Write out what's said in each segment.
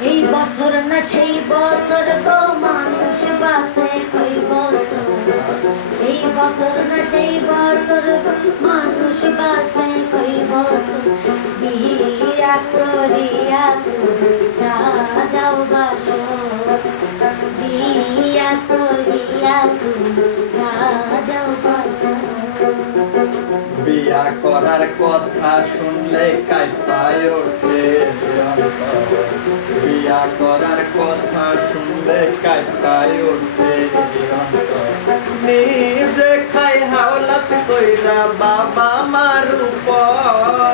এই বছর না সেই বছর গো মানুষ বাসে কই বছর। এই বছর না সেই বছর মানুষ বাসে কই বছর। বিয়া করিয়া তুমি সাজাও বাসর। বিয়া করিয়া তুমি সাজাও বাসর। বিয়া করার কথা শুনলে কাইপায় ওঠে বিয়া করার কথা শুনলে ওঠে অন্তর। নিজে খাই হাওলাত কইরা বাবা মার উপর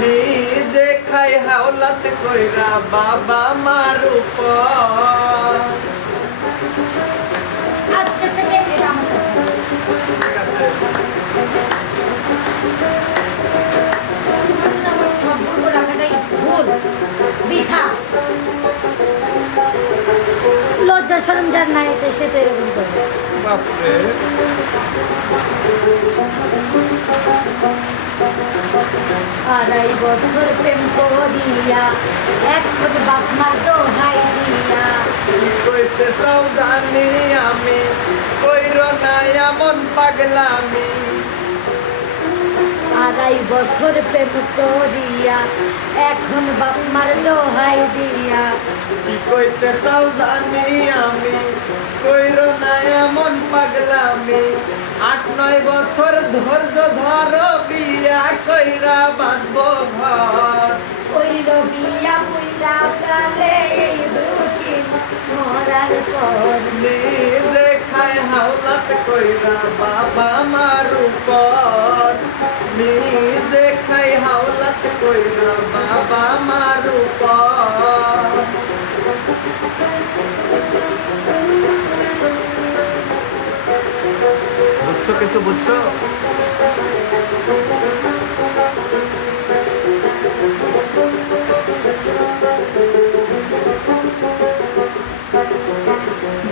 নিজে খাই হাওলাত কইরা বাবা মার উপর সরম যার নাই তো সে তো এরকম করবে। আড়াই বছর প্রেম করিয়া এখন বাপ মার দোহাই দিয়া। কইতে চাও জানি আমি কইর না এমন পাগলামি। আড়াই বছর প্রেম করিয়া এখন বাপ মার দোহাই দিয়া। কি কইতে চাও জানি আমি কইর না এমন পাগলামি। আট নয় বছর ধৈর্য ধর বিয়া কইরা বাঁধবো ঘর। ওই রবিয়া বুইরা কালে এই দুঃখী মরার পর। নিজে খায় হাওলাত কইরা বাবা মার উপর। নিজে খাই হাওলাত কইরা বাবা মার বুঝছ কিছু বুঝছ?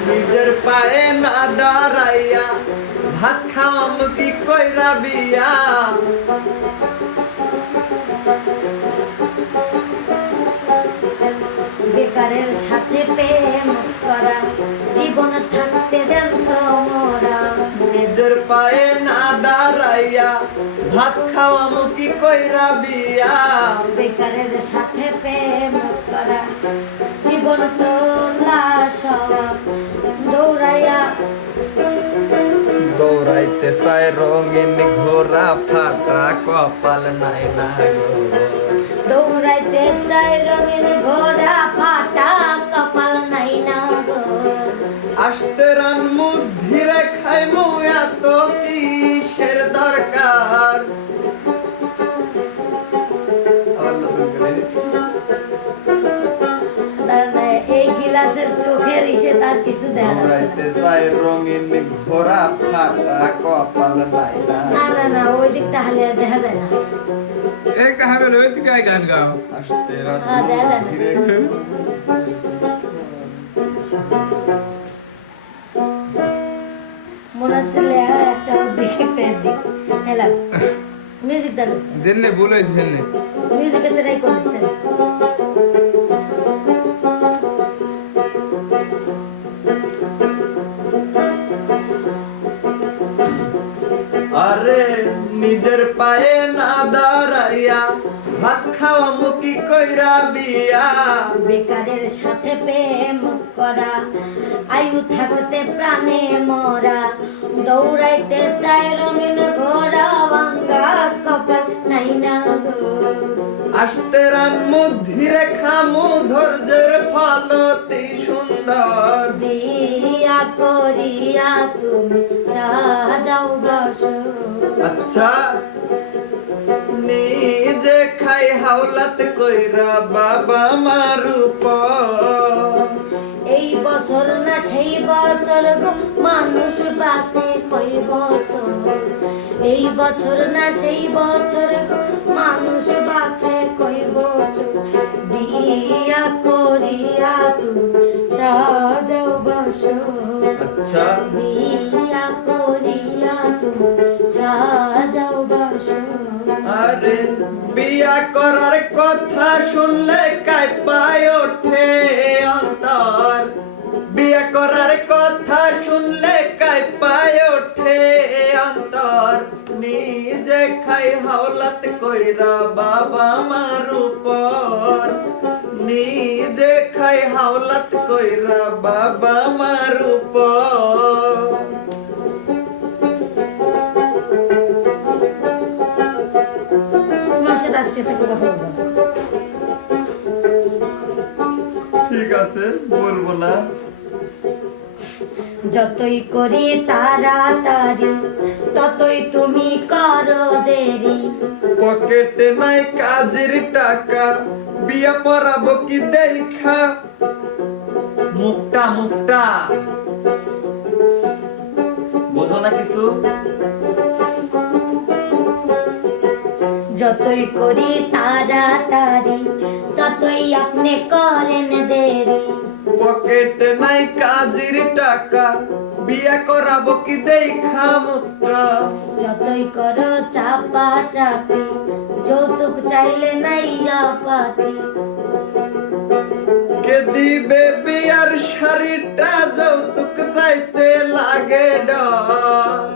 নিজের পায়ে না দাঁড়াইয়া ভাত খাওয়াম কি কইরা বিয়া। বেকারের সাথে প্রেম করা জীবন থাকতে জানত মোরা। নিজের পায়ে না দাঁড়াইয়া ভাত খাওয়াম কি কইরা বিয়া। বেকারের সাথে প্রেম করা জীবন তো লাশ দৌড়াইয়া দৌড়াইতে চায় রঙিন ঘোড়া ফাটা কপাল নাই না দৌড়াইতে চাই রঙিন ঘোড়া ফাটা কপাল নাই না গো আসতে রান মুধিরে খাই মুয়া তো কিসের দরকার? চোখের ইসে তার কিছু দেখা যাচ্ছে চায় রঙিন ঘোড়া ফাটা কপাল নাই না। না না ওই দিক তাহলে আর দেখা যায় না। এই কাহাবে লই তুই গায় গান গাও। আসতে হ্যাঁ, দেখা যায়। মুধিরে মনে হচ্ছে একটা দিক একটা দিক। হেলা মিউজিক দাও জেনে ভুল হয়েছে জেনে মিউজিকে ট্রাই করিস আরে ভাত খাওয়া মুখি কইরা বিয়া। বেকারের সাথে প্রেম করা আয়ু থাকতে প্রাণে মরা। দৌড়াইতে চায় রঙিন ঘোড়া ভাঙ্গা কপাল নাই না গো। আসতে রান মুধিরে খামু ধৈর্যের ফলতি সুন্দর। দিয়া করিয়া তুমি সাজাও বাসো আচ্ছা। হাওলাত কইরা বাবা মার এই বছর না সেই বছর গো মানুষ বাসে কই বছর? এই বছর না সেই বছর গো মানুষ বাঁচে কই বছর? বিয়া করিয়া তুমি সাজাও বাসর আচ্ছা। রে। বিয়া করার কথা শুনলে কাঁপায় ওঠে অন্তর। বিয়া করার কথা শুনলে কাঁপায় ওঠে অন্তর। নিজে খাই হাওলাত কইরা বাবা মার উপর। নিজে খাই হাওলাত কইরা বাবা মার উপর। আসছে থেকে কথা বলব। ঠিক আছে বলব না। যতই করি তাড়াতাড়ি ততই তুমি করো দেরি। পকেটে নাই কাজের টাকা বিয়া পরাবো কি দেখা? মুক্তা মুক্তা বোঝো না কিছু? যতই করি তাড়াতাড়ি ততই আপনি করেন দেরি। পকেটে নাই কাজের টাকা বিয়া করাবো কি দেখা মুখটা যতই করো চাপা চাপি যৌতুক চাইলে নাই পাতি কে দিবে বিয়ার শাড়িটা যৌতুক চাইতে লাগে ডর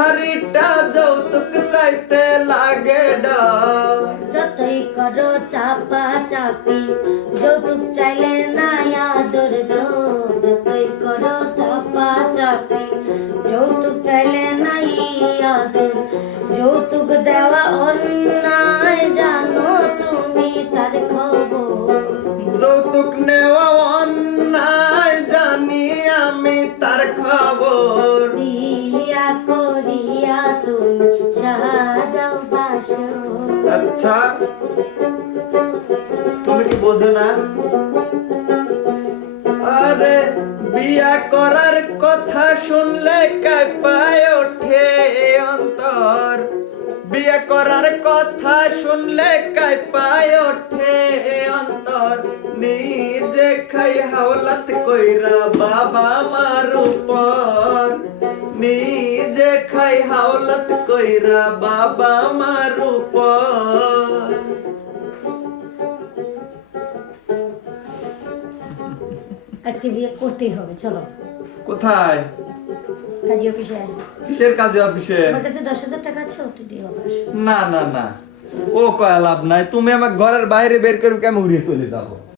শাড়িটা যৌতুক চাইতে লাগে ডর যতই করো চাপা চাপি যৌতুক চাইলে নাই না? আরে, বিয়া করার কথা শুনলে কাঁপায় ওঠে অন্তর। বিয়া করার কথা শুনলে কাঁপায় ওঠে অন্তর। নিজে খাই হাওলাত কইরা বাবা মার উপর। নিজে খাই হাওলাত কইরা বাবা মার উপর। আজকে বিয়ে করতেই হবে চলো। কোথায়? কাজী অফিসে কিসের কাজে অফিসে? আমার কাছে দশ হাজার টাকা আছে ওটা দিয়ে হবে। না না না। ও কয়া লাভ নাই তুমি আমার ঘরের বাইরে বের করে কেমন উড়িয়ে চলে যাব?